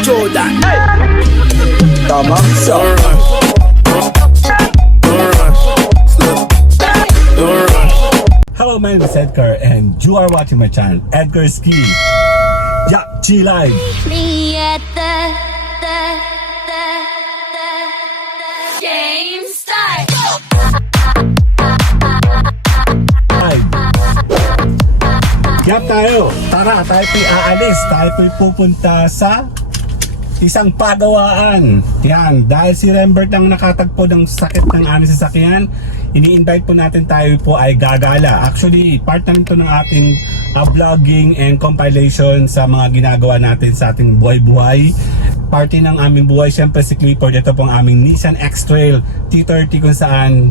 Jordan. Tamang sa Hello, my name is Edgar and you are watching my channel, Edgar Ski. Yeah, G Live. Me at the game start. Live. Kaya tayo, tara, tayo po'y aalis. Tayo po'y pupunta sa isang pagawaan. Yan, dahil si Rembert ang nakatagpo ng sakit ng aming sasakyan, ini-invite po natin tayo po ay gagala. Actually, part na rin to ng ating vlogging and compilation sa mga ginagawa natin sa ating buhay-buhay. Party ng aming buhay, syempre si Clifford. Ito pong aming Nissan X-Trail T30 kung saan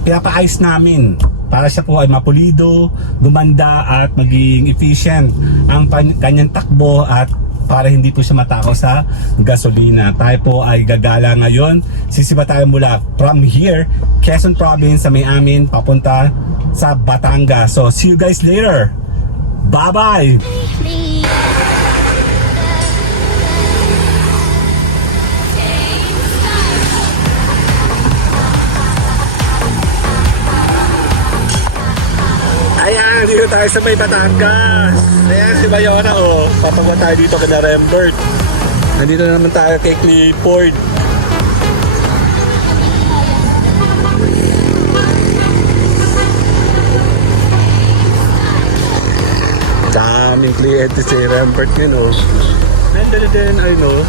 pinapaayos namin para siya po ay mapulido, gumanda at maging efficient ang kanyang takbo at para hindi po siya matakaw sa gasolina. Tayo po ay gagala ngayon. Sisiba tayo mula from here, Quezon Province sa may amin, papunta sa Batangas. So, see you guys later. Bye-bye! Ayan, dito tayo sa may Batangas. Ayan si Bayona, oh. Papagawa tayo dito kay Rembert. Nandito naman tayo kay Clifford. Daming kliyente si Rembert yun, oh. Nandito din, I know.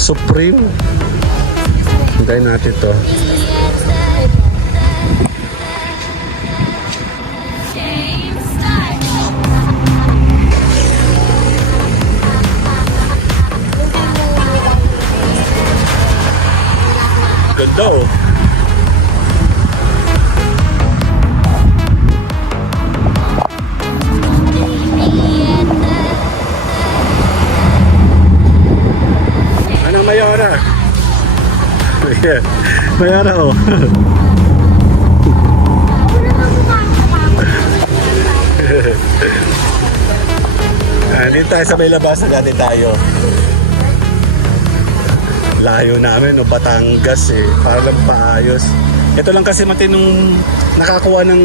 Supreme. Hintayin natin to. Ganda, oh. Anong Mayora? Yeah. Mayora, oh. Dito tayo sa may labas, natin tayo. Layo namin, no? Batangas eh. Para lang paayos. Ito lang kasi matinong nakakuha ng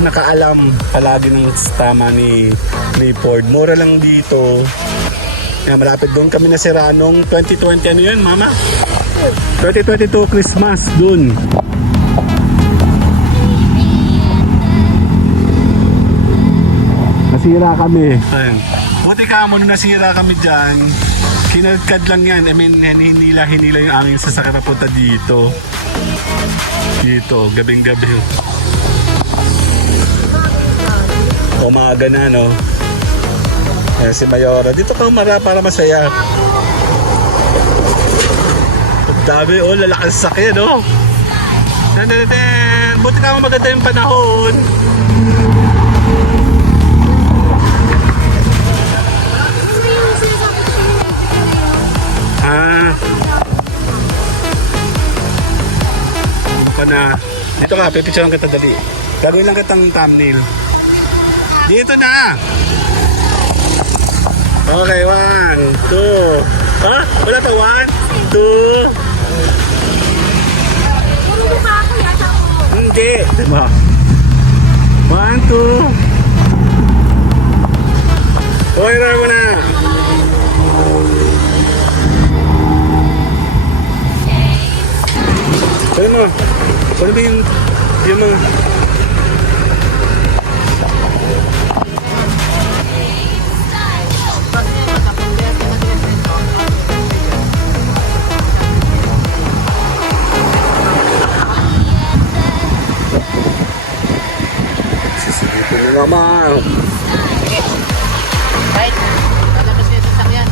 nakaalam palagi ng tama ni Ford. Mura lang dito. Yan, malapit doon kami na nung 2020. Ano yun, mama? 2022 Christmas doon. Nasira kami. Ayan. Buti ka mo nung nasira kami dyan. Kinagkad lang yan. I mean, hinila yung aming sasakyan na punta dito. Dito, gabing-gabi. Umaga na, no? Ayan si Mayora. Dito ka para masaya. Dami, oh, lalakas sakyan, no? Buti ka mo maganda yung panahon. Na dito ka, pipicturean kita dali. Gagawin lang kitang thumbnail. Dito na. Okay, 1, 2. Ha? Wala to, 1, 2. Hindi. Diba? 1, 2. Okay, rara mo na. Ano mo? Ano ba yung mga... Sisipin na naman. Right. Lalabas kayo sa sasakyan.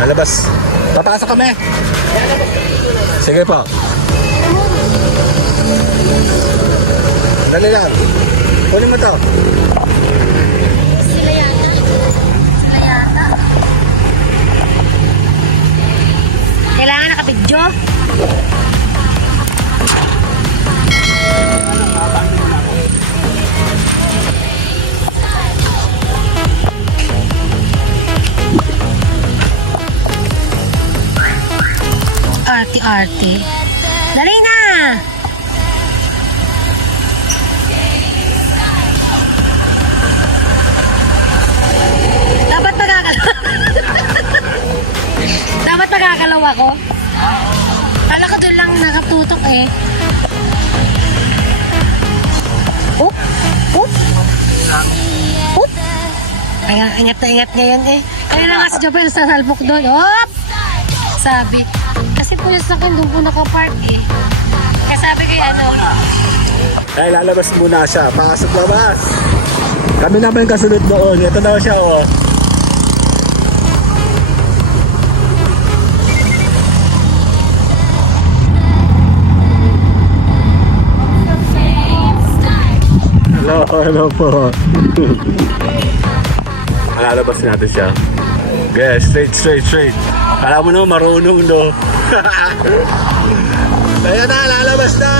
Lalabas. Papasok kami. Sige po. Dali lang. Kunin mo to. Sila yata. Sila yata. Kailangan nga nakabidyo. Arte-arte. Dali na! Dapat magagalaw. Dapat magagalaw ako. Kala ko doon lang nakatutok eh. Oop! Oop! Oop! Kaya ingat na ingat ngayon eh. Kaya na nga si Jopel sa salbok doon. Oop! Sabi. Kasi po yung sakin doon po nakapark eh. Kaya sabi ko yung ano. Ay, lalabas muna siya. Pasok labas. Kami naman yung kasunod doon. Ito daw siya, oh. Hello po. Lalabas natin siya. Yes, straight. Alam mo no, marunong no. Ayan na, lalabas na.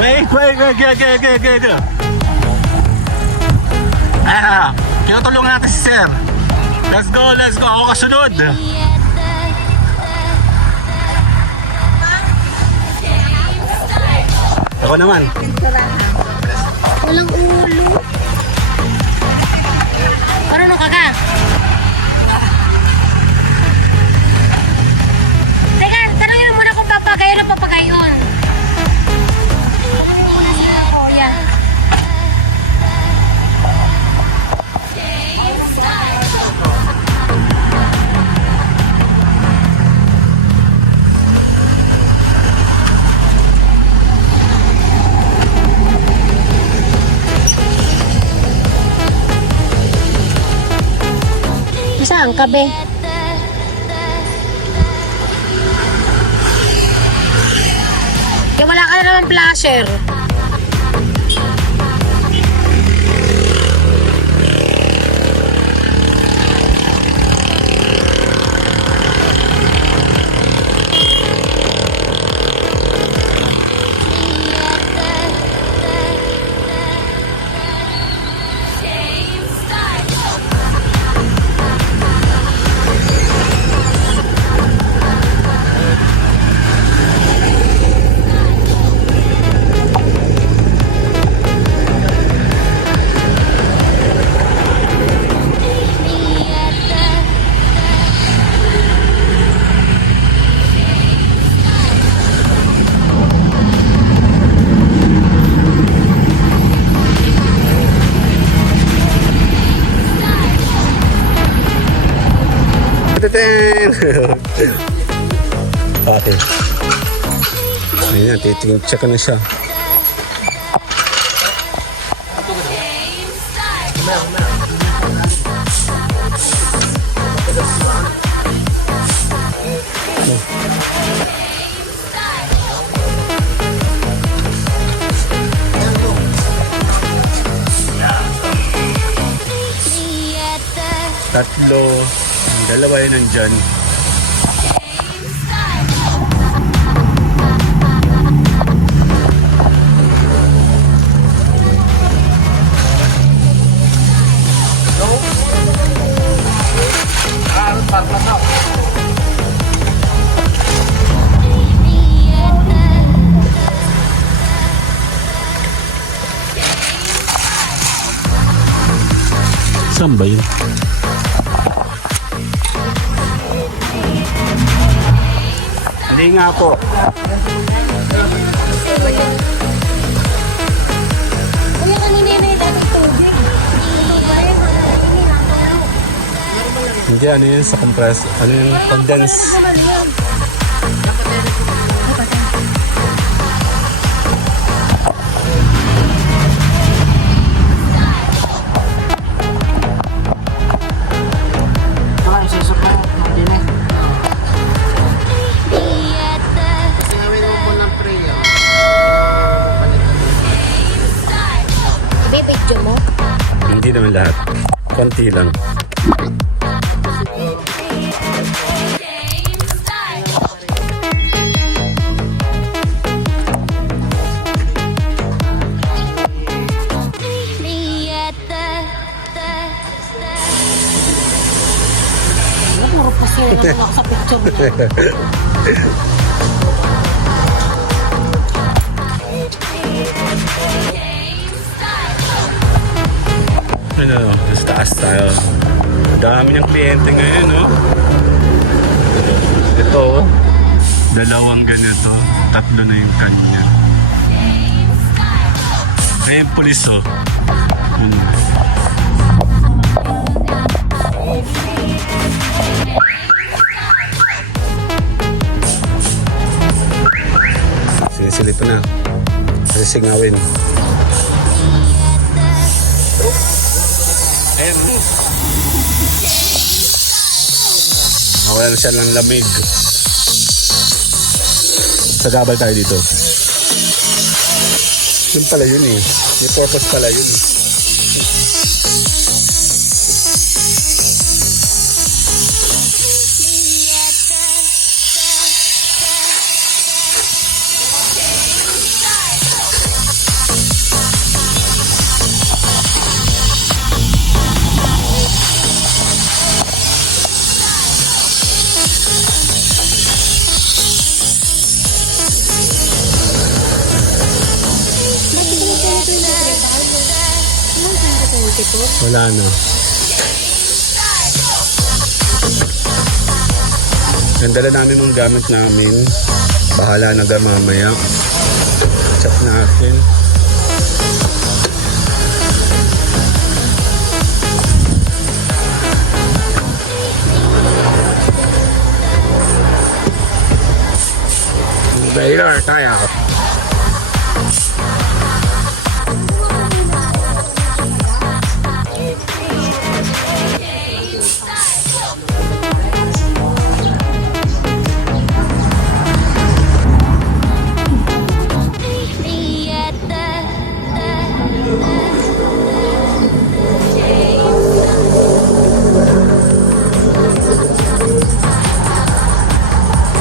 Wait. Kinutulong natin si Sir. Let's go. Ako kasunod. Ako naman. Walang ulo. Marunong ka ka? Teka, tanongin mo muna kung papagayon o papagayon. Oh, yan. Saan ka, be? Kaya wala ka na naman flasher. Ate. Ayan, check na siya. Tatlo. Dalawa yun nandyan. Saan ba yun? Hindi nga po. Kuya, kanina yun ay dati tubig. Hindi, ano yun sa compress? Ano yung condense? lahat. Konti lang. Me at the Puro pasero lang ako sa picture niya. Ano, sa taas tayo. Dami niyang kliyente ngayon, no? Ito, oh. Dalawang ganito. Tatlo na yung kanya. Ay, yung pulis, oh. Sinisilip na. Kasi singawin. Ayan, ano? Wala na siya ng lamig. Sagabal tayo dito. Yun pala yun eh. May purpose pala yun. Wala na. Nandala namin yung gamit namin. Bahala na mamaya. Chat natin. Baylor tayo. me at the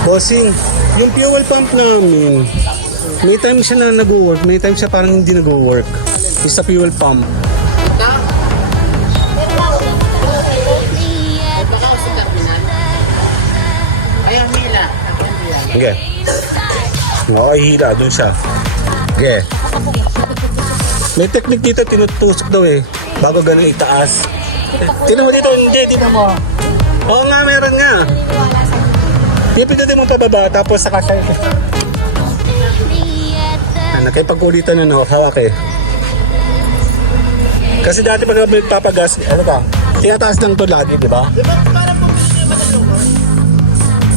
Bossing, yung fuel pump namin, may time siya na nag-work, may time siya parang hindi nag-work. Yung sa fuel pump. Baka ako sa terminal. Ay, ang hila. Sige. Okay, hila. Doon siya. Sige. May technique dito, tinutusok daw eh. Bago ganun itaas. Tingnan mo dito, hindi, dito mo. Oo nga, meron nga. Pipindutin mo pababa, tapos saka siya. Nakipag-ulitan na no, hawak eh. Kasi dati pag nagpapagas, ano ka, tinataas lang to lagi, di ba? Di ba parang bumili naman ng lugar?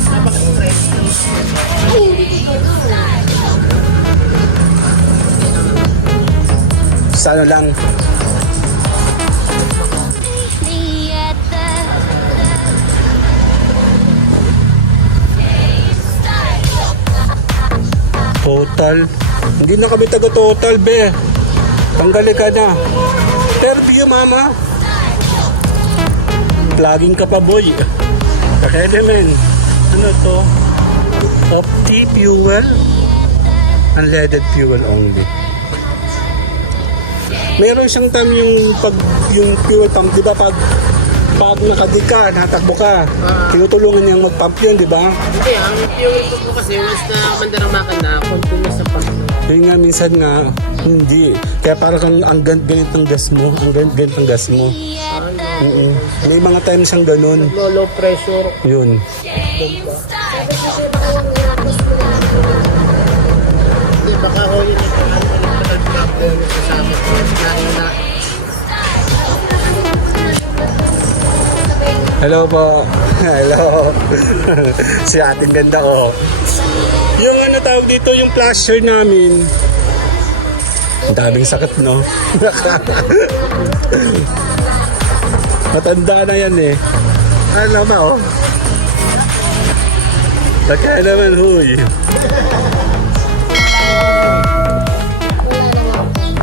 Napaka-stress. Sa ano lang, me at the total. Hindi na kami taga-total, be. Tanggalin ka na. Interview, mama. Plugging ka pa, boy. Kaka-element. Ano to? Opti fuel. Unleaded fuel only. Meron siyang time yung fuel pump, di ba? Pag nakadi ka, natakbo ka, tinutulungan niyang mag-pump yun, di ba? Hindi, ang fuel pump mo kasi once na manda ng makina, continuous na pump. Yun nga, minsan nga, hindi. Kaya parang ang ganit ang gas mo, ang ganit ang gas mo. May mga times siyang ganun. Low pressure. Yun. Hindi, baka ho yun yung electrical problem yung kasama ko. Na Hello po. Hello. Si ating ganda ko. Yung ano tawag dito, yung flasher namin. Ang daming sakit, no? Matanda na yan eh. Ano ba, oh? Baka naman, huy.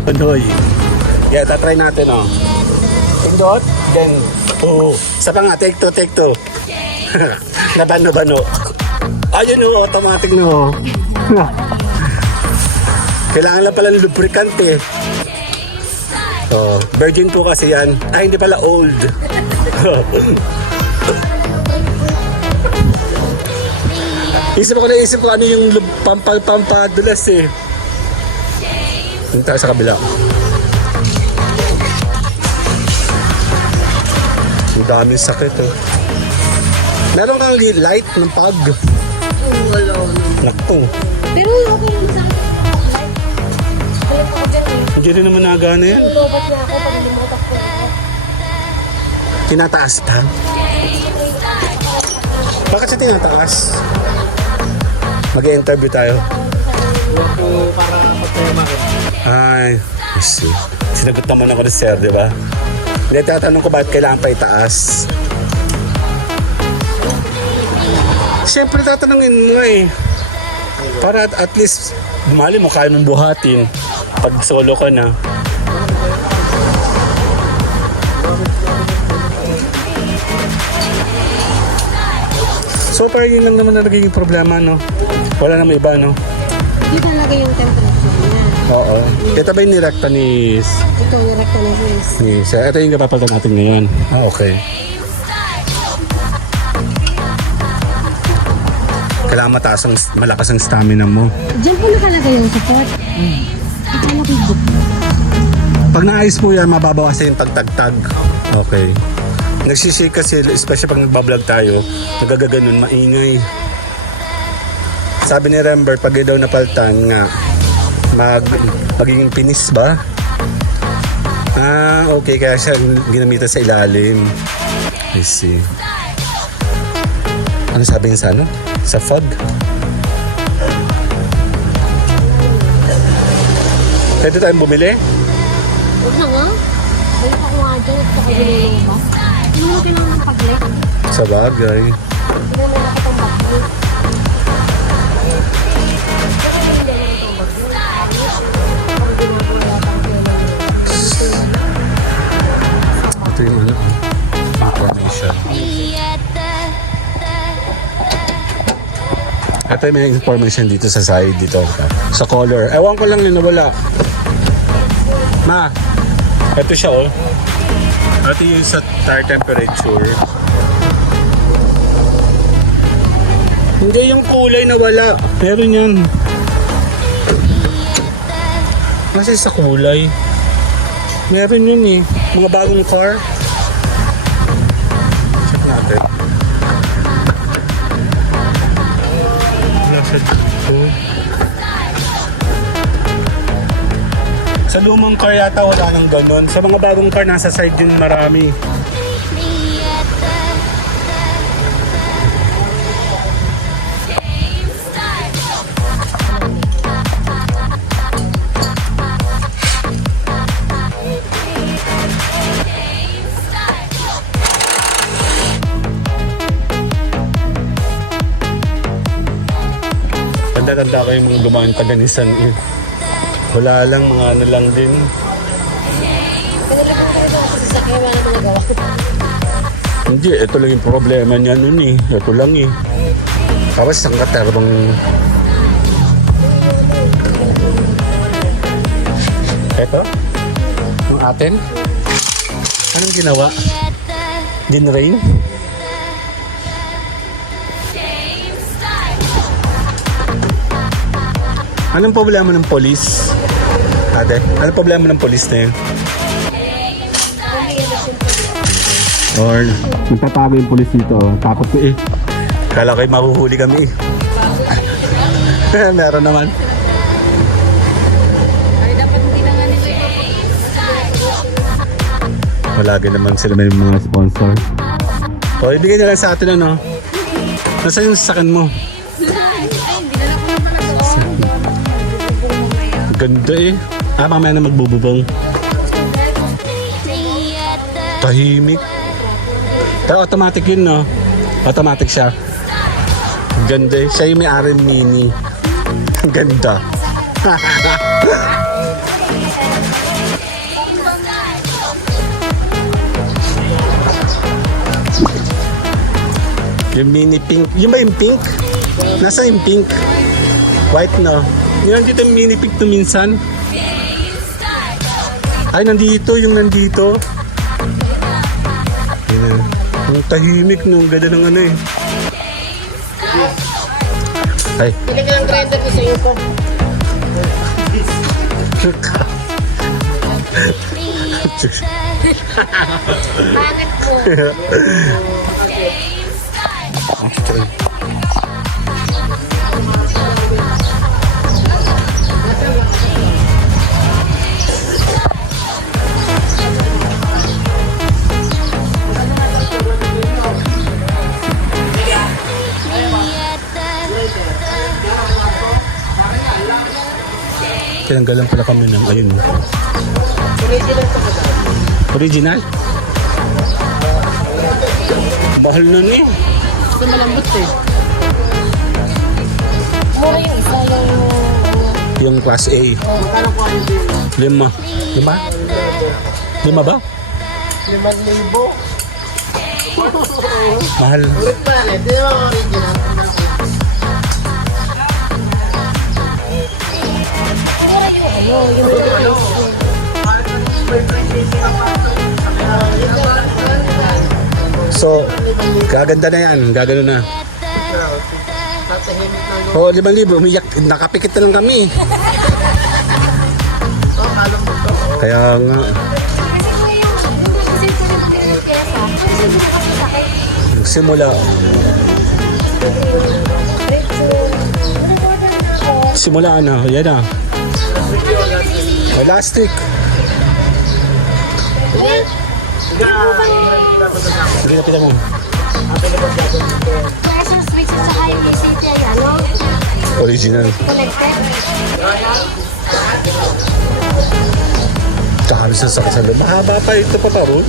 Anoy. Yeah, tatry natin, oh. Pindot. Then, isa pa nga, take two. Nabano-bano. Ayun o, automatic no. Kailangan lang pala ng lubricant eh. Virgin po kasi yan. Ay, hindi pala old. Isip ko ano yung pampadulas eh. Yung tayo sa kabila. Ang daming sakit oh. Meron kang light ng pag. Wala. Nakto. Pero okay lang sa akin. Balik ako dyan eh. Hindi rin naman nagana yan. Lobat na ako pag limutak ko. Tinataas pa. Bakit siya tinataas? Mag-i-interview tayo. Para magtema ko. Ay, see. Sinagot naman ako ni Sir, di ba? Hindi, tatanong ko bakit kailangan pa itaas. Siyempre tatanungin mo eh. Para at least, mali mo, kaya mong buhatin pag solo ka na. So far, yun lang naman na nagiging problema, no? Wala namang iba, no? Hindi talaga yung temperature niya. Oo. Ito ba yung nirekta ni... Ito yung recta ng face. Sir, ito yung kapapalitan natin ngayon. Okay. Kailangan malakas ang stamina mo. Diyan po nakalagay yung support. Ito na po. Pag naayos po yan, mababawasan yung tagtagtag. Okay. Nagsishake kasi, especially pag nagbablog tayo, nagagaganon, maingay. Sabi ni Rember, pag daw napaltan nga, magiging pinis ba? Ah, okay. Kaya siya ginamitan sa ilalim. I see. Ano sabi niya sa ano? Sa fog? Pwede tayong bumili? Huwag na nga. Balik ako nga dyan at pakabiling mo. Hindi mo kailangan nakapag-light. Sa bagay. Hindi naman nakatang backlight. Ito yung ano, information. Ito yung may information dito sa side, dito. Sa color. Ewan ko lang yun, nawala. Ma, ito siya oh. Ito yung sa tire temperature. Hindi yung kulay na wala. Meron yan. Kasi sa kulay. Meron yun eh. Mga bagong car. Check natin. Nasa dito. Sa lumang car yata wala nang ganun. Sa mga bagong car nasa side yun marami. Tanda-tanda kayong lumaan taganisan eh. Wala lang, mga ano lang din. Sasakyan, wala naman nagawa. Hindi, ito lang yung problema niya nun eh. Ito lang eh. Tapos ang katerbang... Ito? Yung atin? Anong ginawa? Dinrain? Anong problema ng polis? Ate, anong problema ng polis na yun? Or, nagtatago yung polis dito. Takot ko eh. Kala ko'y mahuhuli kami eh. Meron naman. Palagi naman sila may mga sponsor. O, ibigay nila sa atin ano. Nasaan yung sasakan mo? Ganda eh. Mamaya na magbububong. Tahimik. Pero automatic yun, no? Automatic siya. Ganda eh. Siya yung may RM Mini. Ganda. Yung mini pink. Yung ba yung pink? Nasa yung pink? White no? Yung nandito yung mini pink to minsan? Ay, nandito. Yung nandito. Yun. Ang tahimik nung ganda ng ano eh. Ay. Pili ka ng grinder ko sa iyo po. Bakit po? Tinanggalan pala kami ng ayun. Original? Bahal na ni. Kasi malambot eh. Mura yung isa yung... Yung class A. Magkano po ano din? 5. 5? 5 ba? 5,000. Mahal. Ulit pa rin. Di ba original? Ano, yung replacement. So, gaganda na yan. Gagano na. Oo, 5,000. Umiyak. Nakapikit na lang kami. Kaya nga. Simula. Simula na. Yan na. Last week. Sige na pita mo. Versus switch sa highway city ay ano? Original. Connected? Kahalos na sa kasalo. Mahaba pa ito pa ron.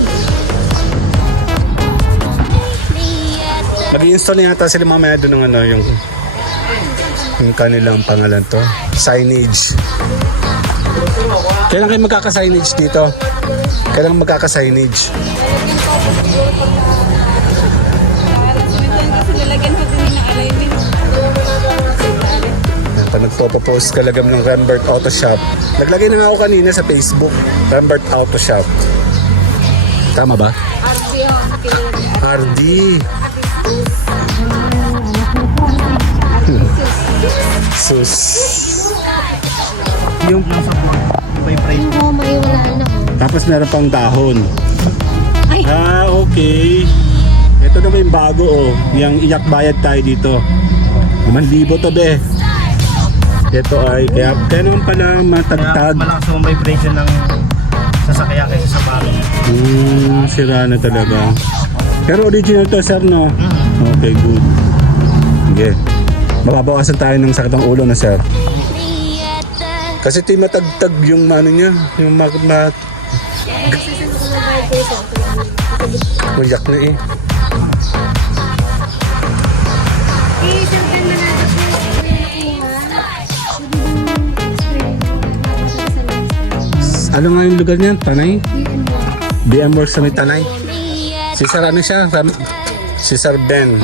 Mag-i-install na yata sila mamaya doon ng ano, yung kanilang pangalan to. Signage. Kailan kayo magkaka-signage dito? Kailan magkaka-signage? Pag nagpo-post kalagam ng Rembert Auto Shop. Naglagay na nga ako kanina sa Facebook. Rembert Auto Shop. Tama ba? RD. Sus. Yung plaza po. May price. Oo, may wala na. Tapos meron pang dahon. Ay. Ah, okay. Ito na ba yung bago oh. Yung iyak bayad tayo dito. 5,000 to be. Ito ay, kaya naman pala matagtag. Malakas yung vibration ng sasakyan kaysa sa bago. Sira na talaga. Pero original to sir no? Okay, good. Sige. Mababawasan tayo ng sakit ng ulo na sir. Kasi ito yung matagtag yung ano niya. Yung Mayak na eh. Ano nga yung lugar niyan? Tanay? BM Works sa may Tanay? Si Sir ano siya? Si Sir Ben.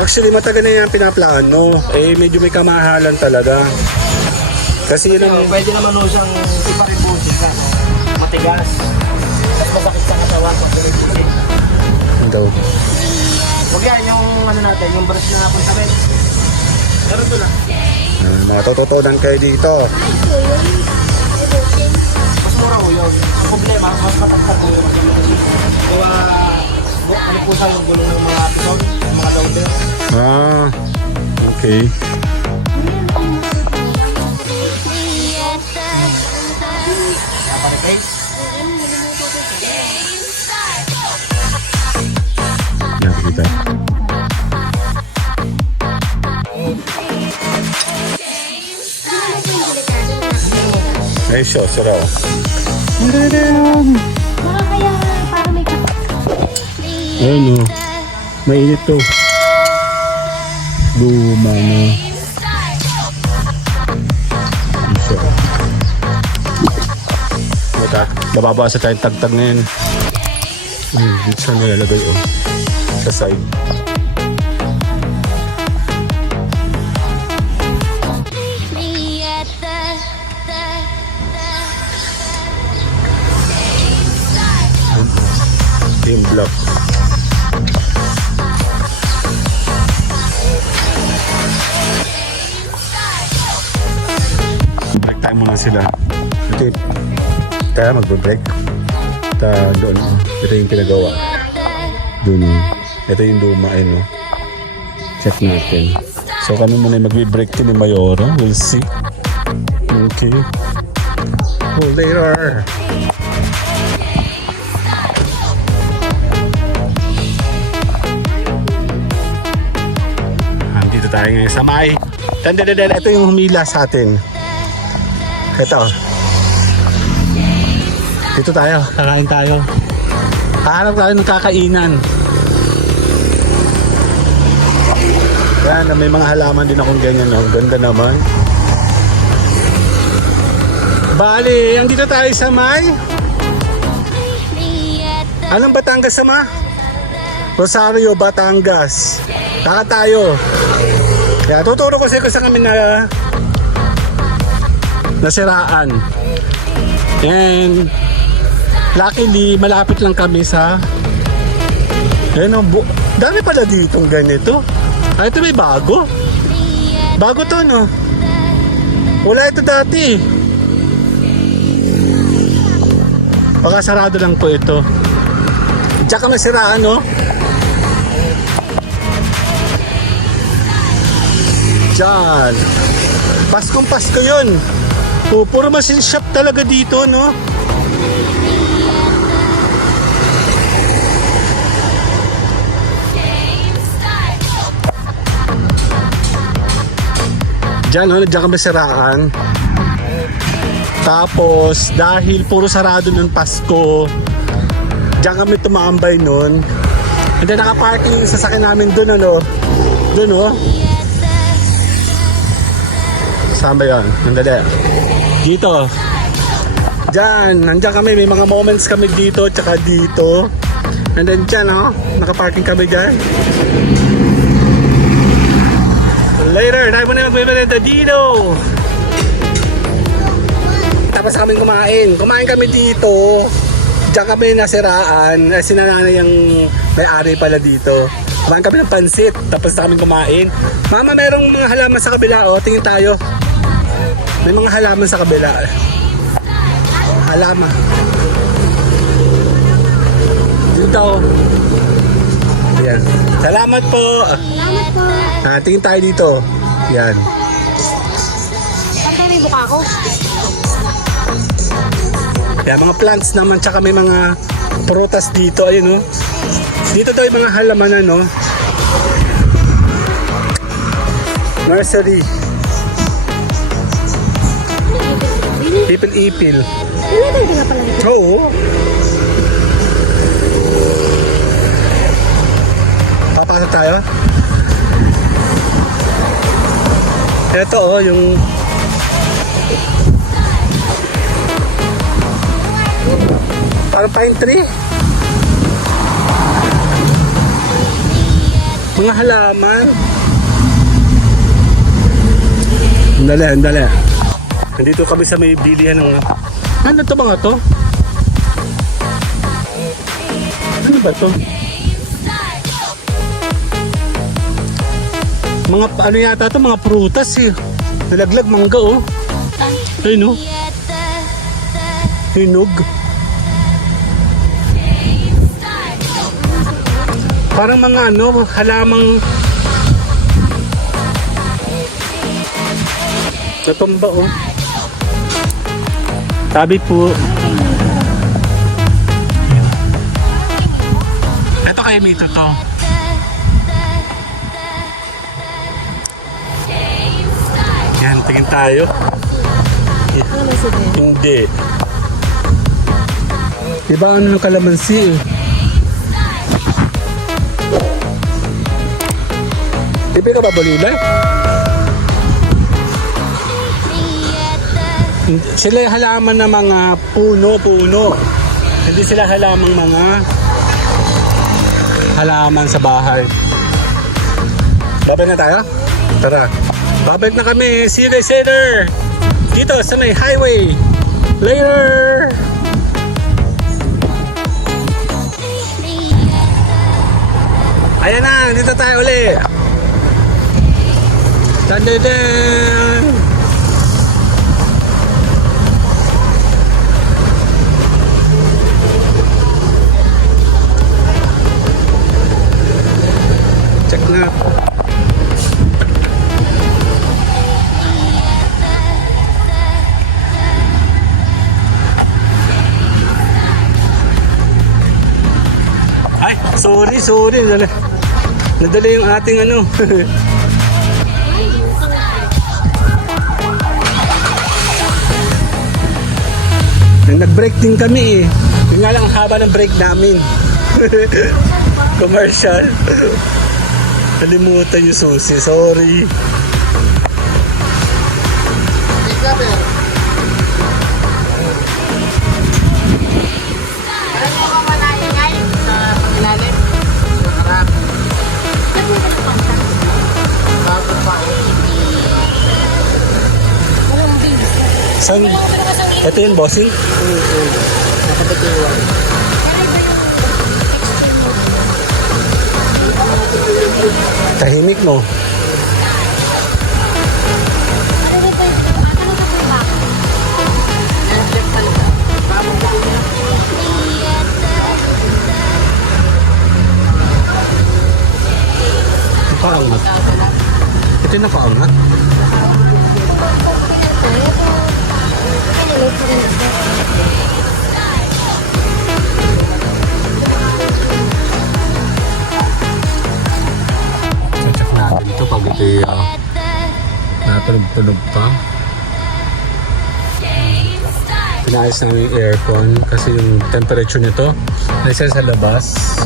Actually, matagal na yan pinaplano. Eh, medyo may kamahalan talaga. Kasi yun ang... Pwede naman ho siyang iparebusin ka. Matigas. Mas masakit sa katawan. Daw. Huwag yan yung ano natin, yung brush na napunta rin. Meron doon ah. Mga tututunan kayo dito. Mas mura ho yun. Ang problema, mas matagtag ho yung gawa, ano po sa yung gulong ng mga episode, yung mga loader. Ah, okay. Nakikita. Ay, siya, saraw. Baka kaya parang may kapat. Ayun o. Mainit to. Luma na. Isa. Bababasa tayong tagtag ngayon. Dito siya nilalagay oh. Sa side. Me at the Yung block. Break time muna sila. Ito yung... Kaya magbe-break. Doon. Ito yung pinagawa. Doon. Ito yung luma. No? Check natin. So kami muna yung magbe-break ni Mayoro. We'll see. Okay. Oh, later. Dito tayo ngayon sa may. Ito yung humila sa atin. Ito. Dito tayo. Kakain tayo. Kahanap tayo ng kakainan. Yan, may mga halaman din akong ganyan. Oh. Ganda naman. Bali, andito tayo sa may. Anong Batangas sama? Rosario, Batangas. Kaka tayo. Kaya tuturo ko sa kami na nasiraan. And luckily, malapit lang kami sa dami pala ditong ganito. Ito may bago. Bago to, no? Wala ito dati. Baka sarado lang po ito. Diyan kami siraan, no? Diyan. Paskong Pasko yun. Puro machine shop talaga dito, no? Diyan, no? Diyan kami siraan. Tapos, dahil puro sarado ng Pasko, diyan kami tumambay nun. And then nakaparking yung sasakyan namin dun, ano? Dun, no? Saan ba yun? Nandali. Dito. Diyan. Nandiyan kami. May mga moments kami dito. Tsaka dito. And then dyan, oh. Nakaparking kami dyan. Later. Tayo mo na magbibenta dito. Tapos kami kumain. Kumain kami dito. Diyan kami nasiraan. Sinananay yung may-ari pala dito. Kumain kami ng pansit. Tapos kami kumain. Mama, merong mga halaman sa kabila. Oh. Tingin tayo. May mga halaman sa kabila. Halaman. Dito. Ayan. Salamat po. Salamat po. Tingin tayo dito. Yan. Saan kayo may buka ko? Yan, mga plants naman. Tsaka may mga prutas dito. Ayun, no? Dito daw yung mga halaman, ano? Nursery. Ipil-ipil. Hindi nga pala dito. Oo. Papasok tayo. Ito oh, yung parang pine tree. Mga halaman. Andali. Nandito kami sa may bilihan ng... Ano to mga to? Ano ba to? Mga ano yata to? Mga prutas eh. Nalaglag mangga oh. Ayun oh. Hinog. Parang mga ano, halamang natumba oh. Sabi po. Ito kay Mito to. Yan, tingin tayo. Hindi. Diba ano ng kalamansi eh? Ibi ka ba balulay? Sila yung halaman na mga puno-puno. Hindi sila halamang mga halaman sa bahay. Babalik na tayo? Tara. Babalik na kami. See you guys later. Dito sa may highway. Later! Ayan na, dito tayo uli. Tandaan! Check na. Ay, sorry. Nadala yung ating ano. Nag-break din kami eh. Yun nga lang ang haba ng break namin. Commercial. Nalimutan yung susi. Sorry. Saan? Ito yung bossing? Tahimik mo. Nakaangat. Ito yung nakaangat. Check natin ito pag ito natulog-tulog pa. Pinaayos namin yung aircon kasi yung temperature nito nasa sa labas.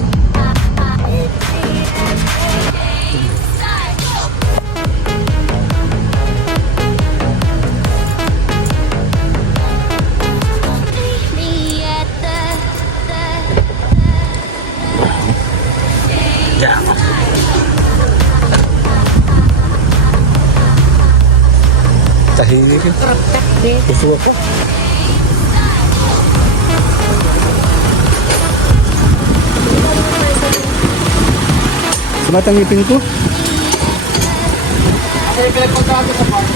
Yeah. Tahimik yun. Gusto ko. Sumatangipin ko. Kasi pinagpunta sa park.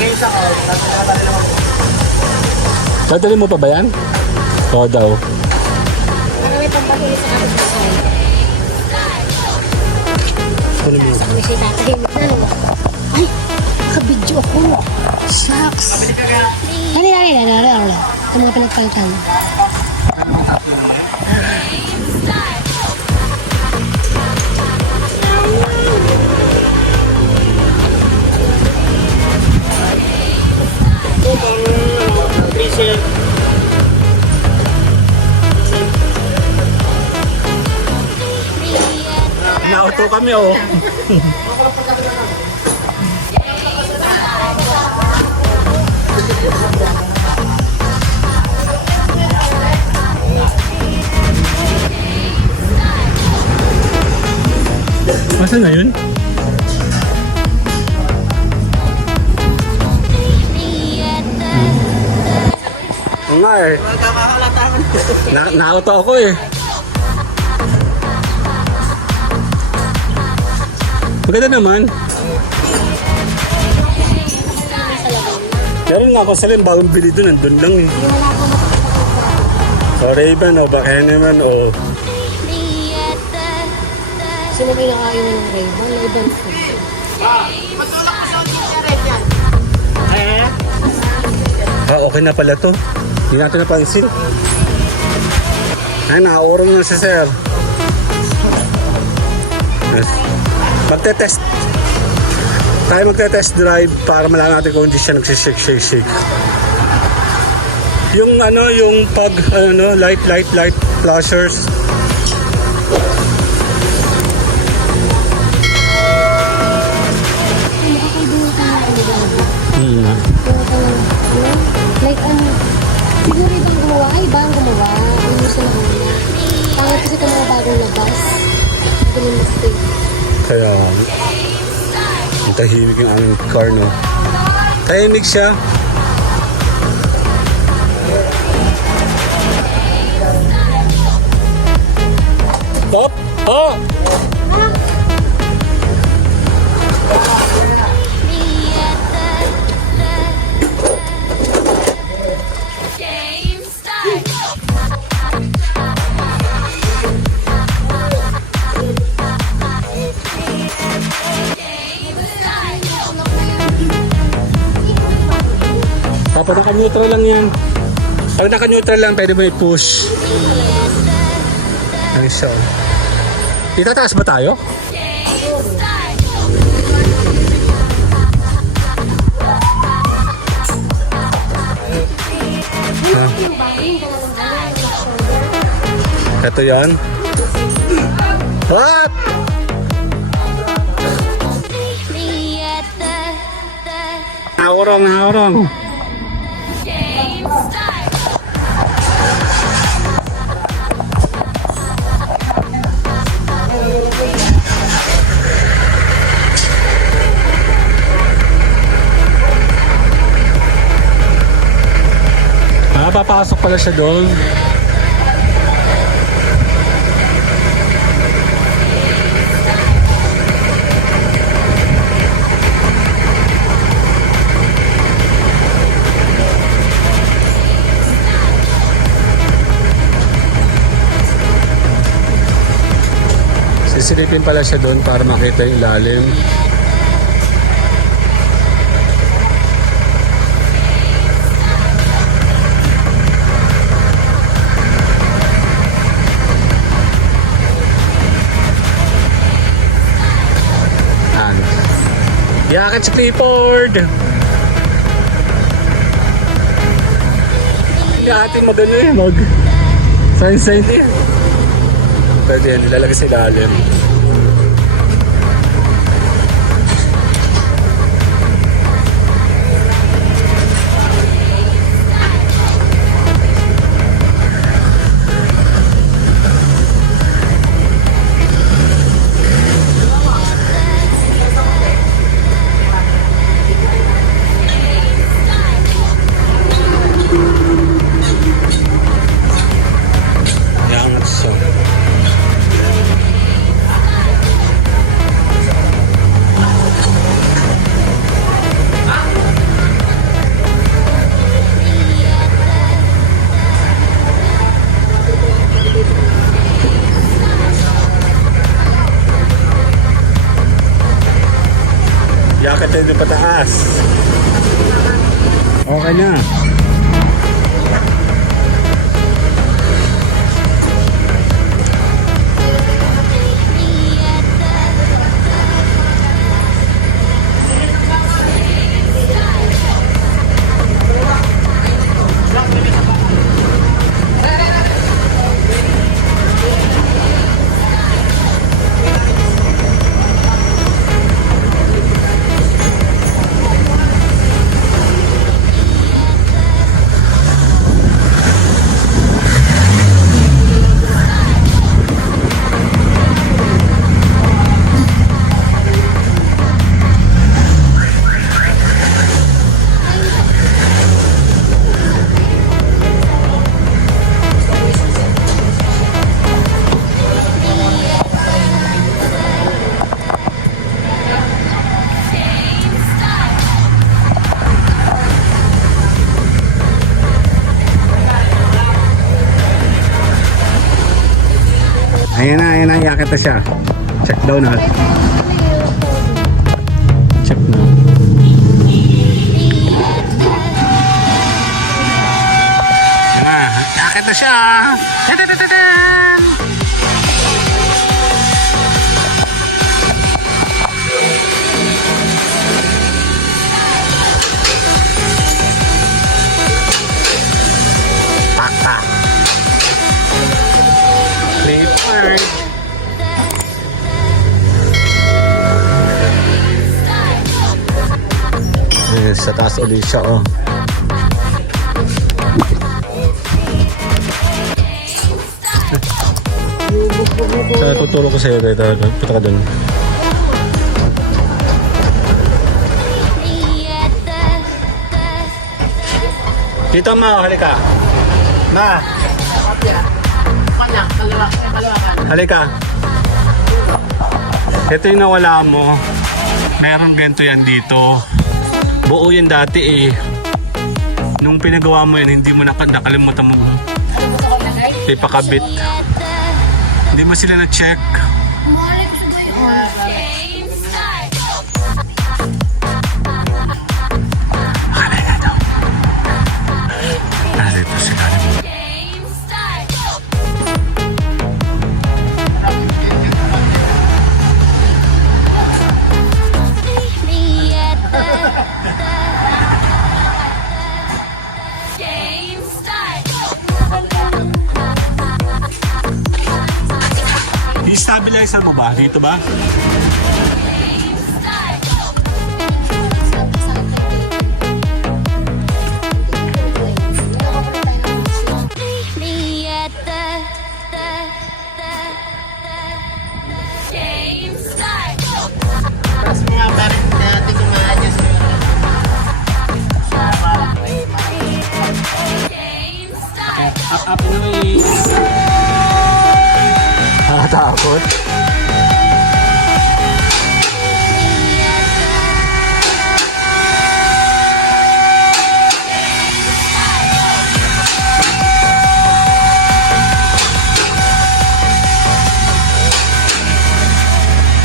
Ngayon sa car, tatali lang ako. Dadali mo pa ba yan? Oo daw. Ano may pampatuloy sa kapit na sa'yo? Ano mo? Sabi siya tatahimik na naman. Ay, kabidyo ako. Shucks. Dali. Ito mga pinagpalitan. Nauto kami oh. Masa na yun? Nga eh. Nauto ako eh. Maganda naman. Meron nga ako sa lang bagong bili doon. Nandun lang eh. O Ray-Ban o baka naman o. Sino ba yung nakaiwan ng Ray-Ban? Ray-Ban food. Okay na pala to. Hindi natin napansin. Ay, naka-orong na si sir. Yes. Magte-test. Tayo magte-test drive para malaman natin kung hindi siya nagsishake. Yung ano, yung pag, light flashers. lumabas. Hindi na mag-stay. Kaya, ang tahimik yung aming car, no? Tahimik siya. Stop! Oh! me at the game start. Papa, naka-neutral lang yan. Pag naka-neutral lang, pwede mo i-push. Ano siya? Itataas ba tayo? Ha? Ito yan? What? Me at the Nakurong. game start. Ah, papasok pala siya doon. Sisilipin pala siya doon para makita yung ilalim. Yakit si Clifford! Hindi ating magano eh, sign eh. Pwede yan, ilalagay sa ilalim. Yangat siya. Yakit tayo pataas. Okay na. Ayan na, yakit na siya. Check down na. Check na. Ayan na, yakit na siya. Ta-ta-ta-ta-tan! Tak-tak. Clifford. Sa taas ulit siya, oh. So, tuturo ko sa'yo dito. Punta ka dun. Me at the Dito, Ma. Halika. Ma. Halika. Ito yung nawala mo. Meron ganito yan dito. Buo yan dati eh. Nung pinagawa mo yan, hindi mo nakalimutan mo ipakabit. Hindi mo sila na-check. game start. Halika daw. Narito sila. Game start. Me at the game start. I-stabilizer mo ba? Dito ba? Game start. Me at the game start. Tapos mga parang natin yung ma-adjust yun. Game start. Up na may... Nakatakot?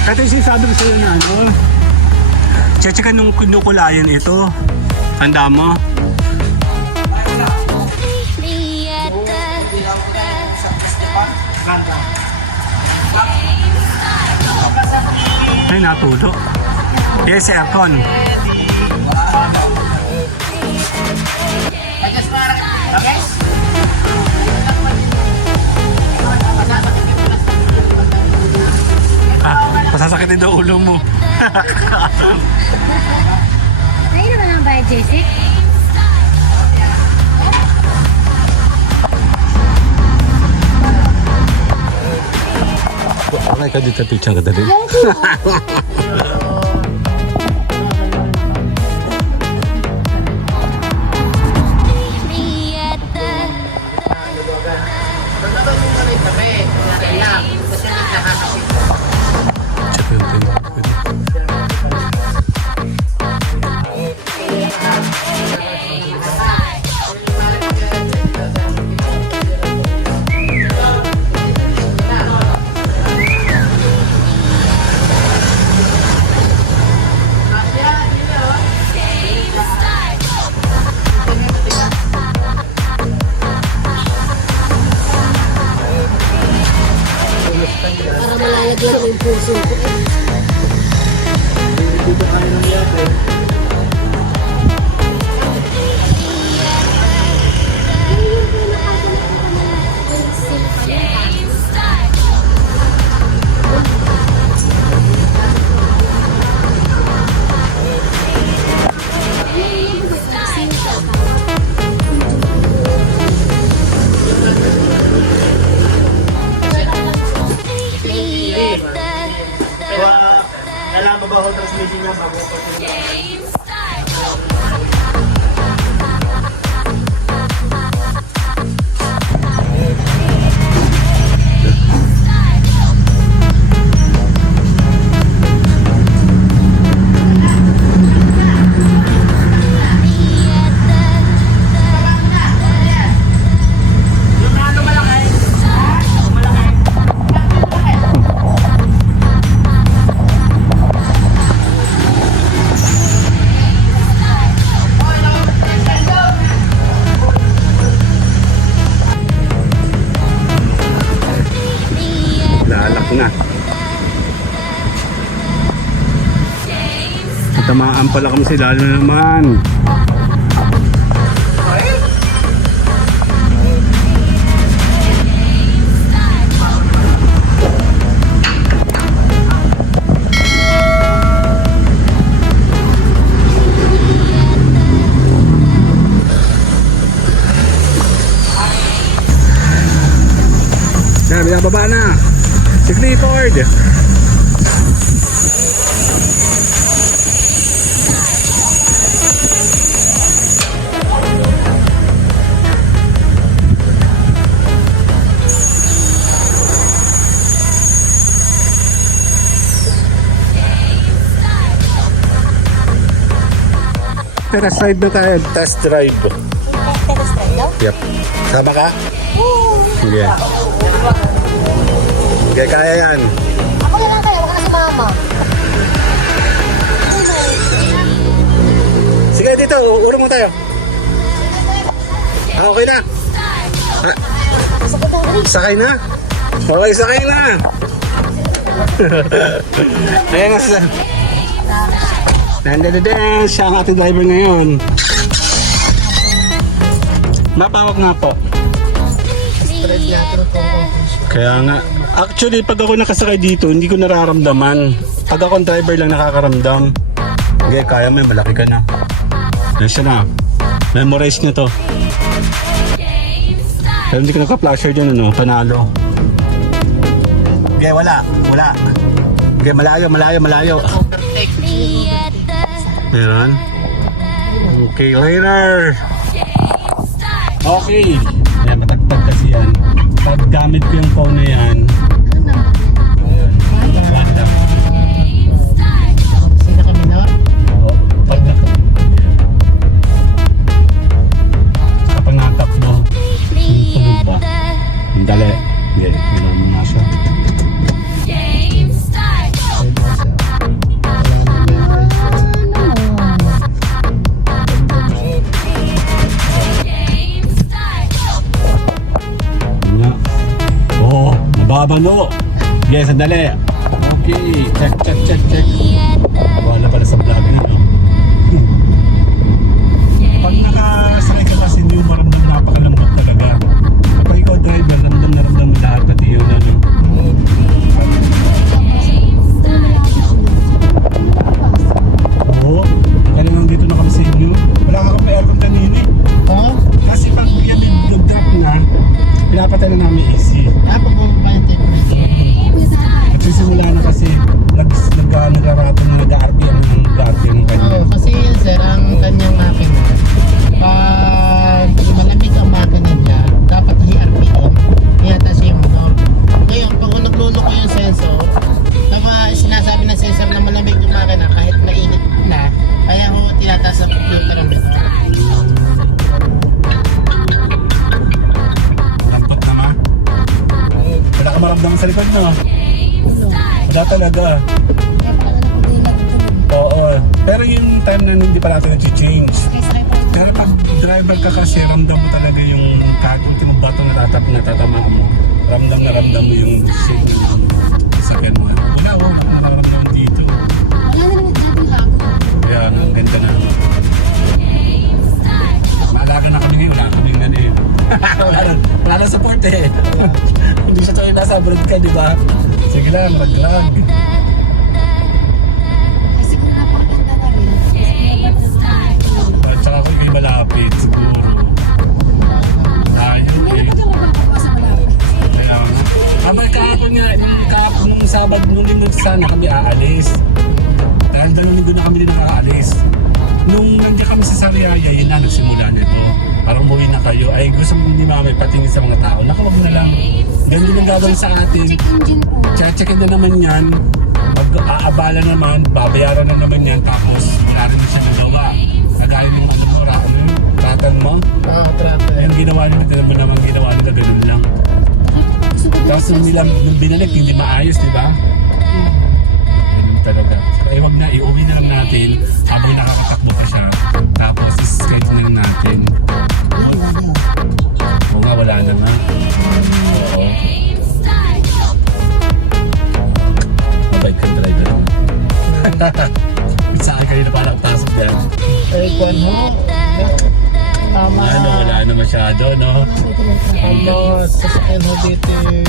Ito yung sinasabi ko sa'yo na ano, chechekan nung kinukulayan ito. Tanda mo? Me at Ay, natulo. Yes, aircon. Adjust parang, okay? Masasakit din daw ulo mo. Ayun naman ang bayad, JC. Okay ka dito, picture ka dali. me at the game start. Para malalaglag mo yung puso ko. Game start. Me at Kailangan mo ba hold transmission niya bago ko? the game start. Lalak na. Natamaan pala kami si Lalo na naman. Yan, baba na. Si Clifford. Test ride na tayo. Test drive. Yep. Sama ka? Sige. Sige, kaya yan. Ako na lang tayo, wag ka na si mama. Sige, dito. Urong mo tayo. Ah, okay na. Ah, sakay na? Okay, sakay na. Ayan nga sa... Dandadadang, siya ang ating driver ngayon. Mapawag nga po. Kaya nga, actually pag ako nakasakay dito, hindi ko nararamdaman. Pag ako ang driver lang nakakaramdam. Okay, kaya mo, malaki ka na. Yan siya na. Memorize na to. Pero hindi ko naka-flasher dyan, ano, panalo. Okay, wala. Okay, malayo. Meron? Okay, later. Okay. Ayan, matagtag kasi yan. Pag gamit ko yung phone na yan. Ayan. Banda. Sino ka minor? Oh, pag kapag natakbo, tulog ba? Ang dali. Hindi, gano'n mo nga siya. Game start. Game start. Nga. Oo, nababano. Yes, sandali. Okay, check. Wala pala sa vlog na, no? Pag nakasakay ka kasi, hindi mo maramdam, napakalambot talaga. Kapag ikaw driver, ramdam na ramdam mo lahat pati yun, ano? Oo, kaya lang dito na kami sa inyo. Wala ka kami aircon kanina eh. Oo? Kasi pag yan yung drop na, pinapatay na namin AC. Dapat bumaba yung temperature. Nagsisimula na kasi nagraratong na nag-RPM ng kanya. Oo, kasi yun sir, ang kanyang makina, pag malamig ang makina niya, dapat i-RPM, i-atas yung motor. Ngayon, pag naglulo ko yung sensor, tama sinasabi ng sensor na malamig yung makina kahit mainit na, kaya ho tinataas ang computer ng motor. Lampot naman. Wala ka maramdaman sa likod, no? Wala talaga. Oo. Pero yung time na hindi pa natin nag-change. Pero pag driver ka kasi, ramdam mo talaga yung ultimong bato na tatama mo. Ramdam na ramdam mo yung shake ng sakyan mo. Wala, nararamdaman dito. Kaya ang ganda na. Maalaga na kami ngayon, wala kaming ano eh. Wala na support eh. Hindi siya tayo nasa abroad ka, di ba? Sige lang, mag-lag. At saka kung kayo malapit, siguro. Ayun eh. Kaya nga. Abay kahapon nga, nung Sabado, nung linggo sana kami aalis. Dahil 2 linggo na kami din nakaalis. Nung nandiyan kami sa Sariaya, yun na, nagsimula nito. Parang umuwi na kayo. Ay, gusto mo ni mami patingin sa mga tao. Nakawag na lang. Ganun din ang gagawin sa atin. Check-checkin na naman yan. Mag-aabala naman, babayaran na naman yan. Tapos, wala rin siya nagawa. Kagaya ng ano mo, ratan mo. Oo, trata. Yung ginawa nila, tinan mo naman ginawa nila, ganun lang. Tapos nung binalik, hindi maayos, di ba? Ganun talaga. Kaya wag na, iuwi na lang natin habang nakakatakbo pa siya. Tapos, schedule na lang natin. Oo nga, wala na nga. Oo. Mabait kang driver. Sa akin kanina parang pasok yan. Eh, kwan ho. Tama. Ano, wala na masyado, no? Ano, sasakyan ho dito eh.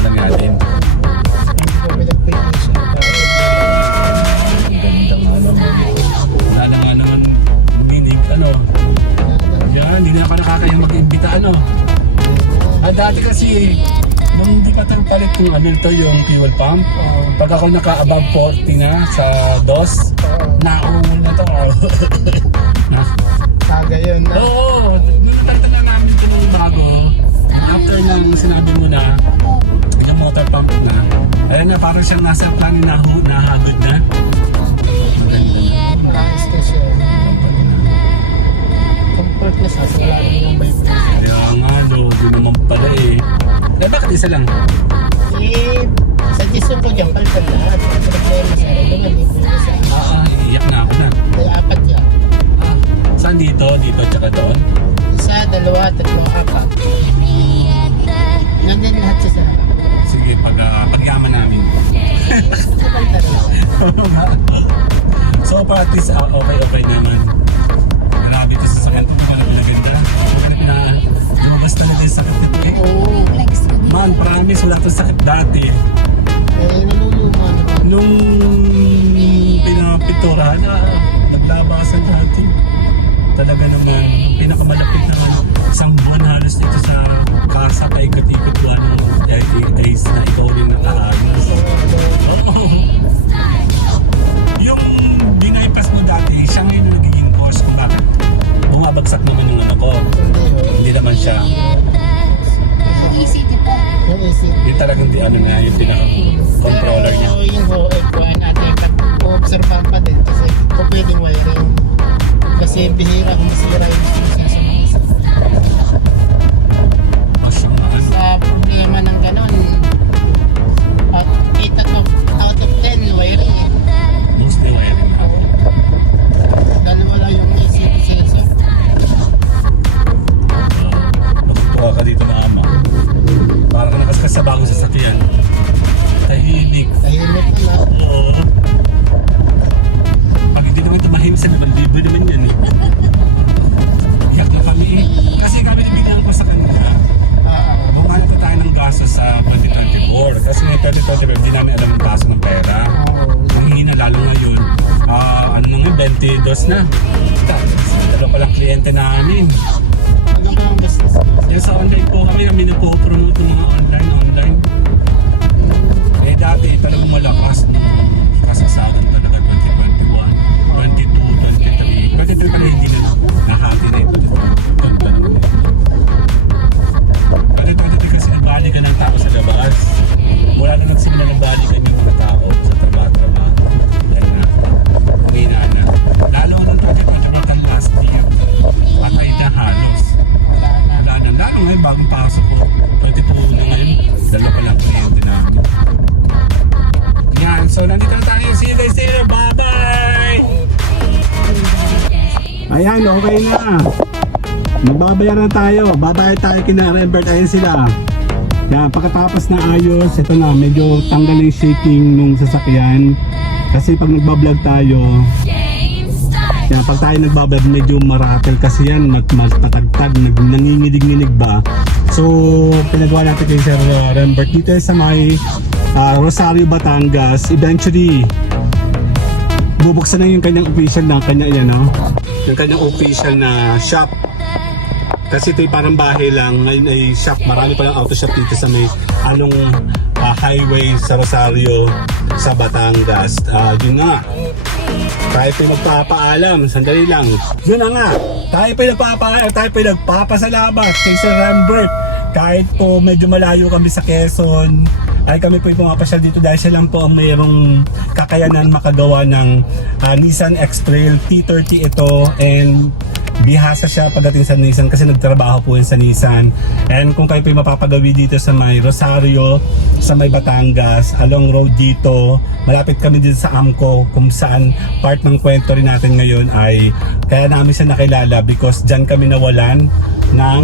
Walang natin. Hindi ko pinag-pay siya. Ang ganda nga naman. Wala na nga naman minig, ano? Yan, hindi na ako nakakayang mag-imbita, ano? Dati kasi, nung hindi pa ang palit kung ano ito yung fuel pump. Pag ako naka-above 40 na sa DOS, naungol na to. Taga yun, no? Oo, nung nakita na namin ito nung bago, after nang sinabi mo na, yung motor pump na, ayun na, parang siyang nasa plan na nahagod na. Maganda. Ayos na siya. Comfort na siya. Wala rin yung vibration. Kaya nga, doon naman pala eh. Eh, bakit isa lang? Eh, suggestion ko dyan, palitan lahat. Ang problema sa rin naman, hindi ko sa Iyak na ako na. may apat yan. Saan dito? Dito, tsaka doon? Isa, dalawa, tatlo, apat. Nandun lahat siya sa Sige, pagyaman namin. palitan lang. So, far at least, okay naman. Grabe ito sa sakit ko. Hindi ko na pinaganda. Lumabas talaga yung sakit nito eh. Oo. Man, promise, wala itong sakit dati. Eh, naluluma naman. Nung pinapinturahan, naglabasan dati. Talaga naman, ang pinakamalapit na isang buwan halos dito sa kasa, paikot-ikot ko days na ikaw rin nakaayos. Oo. Yung binaypas mo dati, siya ngayon yung nagiging cause kung bakit bumabagsak naman yung ano ko. Hindi naman siya. Yung ECT po. Yung isip. Yung talagang yung pinaka-controller niya. Pero yung kuhaan natin, pag-observe pa din kasi kung pwedeng wiring. Kasi bihira kung masira yung sensor sa mga isa. Masyang ano. Sa problema ng ganon, 8 out of 10 wiring eh. Mostly wiring na. Dahil wala yung ECP sensor. Matutuwa ka dito na ama. Para ka nakaskas sa bagong sasakyan. Tahimik. Tahimik na. Oo. Pag hindi naman tumahimik sa 5,000 naman yan eh. Iyak na kami eh. Kasi kami nabigyan ko sa kanila. Bumalik na tayo ng gasto sa 2024. Kasi ngayon 2024, hindi namin alam ang kaso ng pera. Ang hina lalo ngayon. Ano na nga, 22 na. Dalawa palang kliyente namin. Ano ba ang business mo? Yung sa online po kami na po promote ng mga online. Eh dati talagang malakas nung kasasagan talaga 2021, 22, 23. 23 pala hindi na nahati na ito. 2023 kasi nabalikan ng tao sa labas. Wala na nagsimula ng balikan yung mga tao sa trabaho. Dahil na, umina na. Lalo nung 2023 last year, patay na halos. Wala na. Lalo ngayon, bagong pasok ko. 22 na ngayon, dalawa pa lang kliyente namin. Yan, so nandito na tayo. See you guys there. Bye-bye! Ayan, okay na. Magbabayaran na tayo. Babayad tayo kina Rembert. Ayan sila. Yan, pagkatapos na ayos, ito na, medyo tanggal yung shaking nung sasakyan. Kasi pag nagbablog tayo, yan, pag tayo nagbablog, medyo maratel kasi yan, matagtag, nanginginig-nginig ba. So, pinagawa natin kay Sir Rembert dito sa may Rosario, Batangas. Eventually, bubuksan na yung kanyang official na yung kanyang official na shop. Kasi ito parang bahay lang, ngayon ay shop. Marami palang auto shop dito sa may highway sa Rosario sa Batangas. Yun nga, tayo pa magpapaalam, sandali lang. Yun na nga, tayo pa nagpapaalam, tayo pa nagpapasalamat kay Sir Rembert. Kahit po medyo malayo kami sa Quezon, ay kami po pumapasyal dito dahil siya lang po ang mayroong kakayanan makagawa ng Nissan X-Trail T30 ito, and bihasa siya pagdating sa Nissan kasi nagtrabaho po yun sa Nissan. And kung kayo po yung mapapagawi dito sa may Rosario, sa may Batangas, along road dito, malapit kami dito sa Amco, kung saan part ng kwento rin natin ngayon ay kaya namin siya nakilala because dyan kami nawalan ng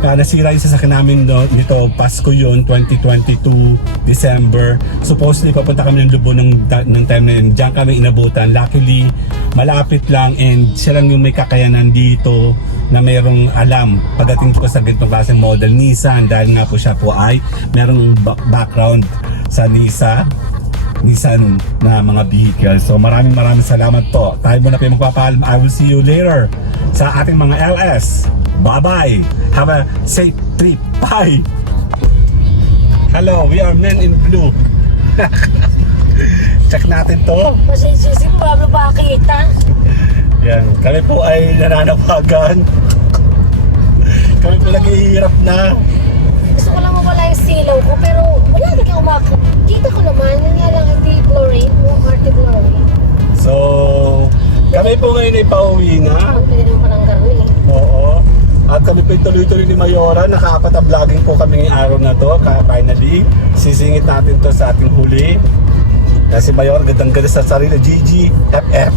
nasira yung sasakyan namin nito, Pasko yun, 2022 December. Supposedly papunta kami ng Lubo ng time na yun. Diyan kami inabutan. Luckily, malapit lang, and siya lang yung may kakayanan dito na mayroong alam pagdating ko sa ganitong klaseng model Nissan, dahil nga po siya po ay mayroong background sa Nissan na mga vehicles. So maraming salamat po. Tayo muna po yung magpapaalam. I will see you later sa ating mga LS. Bye-bye. Have a safe trip. Bye. Hello, we are men in blue. Check natin to. Pasensya si Pablo ba kita? Yan, kami po ay nananawagan. Kami po naghihirap na. Gusto ko lang mawala yung silaw ko, pero wala naging umakit. Kita ko naman, yun nga lang hindi chlorine, no Arte chlorine. So, kami po ngayon ay pauwi na. Pagpili naman pa ng garni. Oo. At kami po tuloy-tuloy ni Mayora. Nakaapat na vlogging po kami ngayong araw na to. Finally, sisingit natin to sa ating huli. Kasi Mayora, gandang-ganda sa sarili. GG, FF.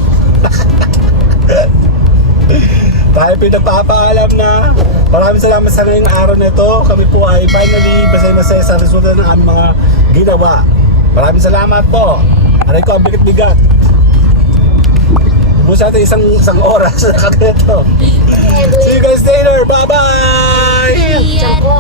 Tayo po nagpapaalam na. Maraming salamat sa ngayong araw na to. Kami po ay finally masaya-masaya sa resulta ng aming mga ginawa. Maraming salamat po. Aray ko, ang bigat-bigat. Ubus natin isang oras na kanito. See you guys later. Bye-bye! Diyan ko,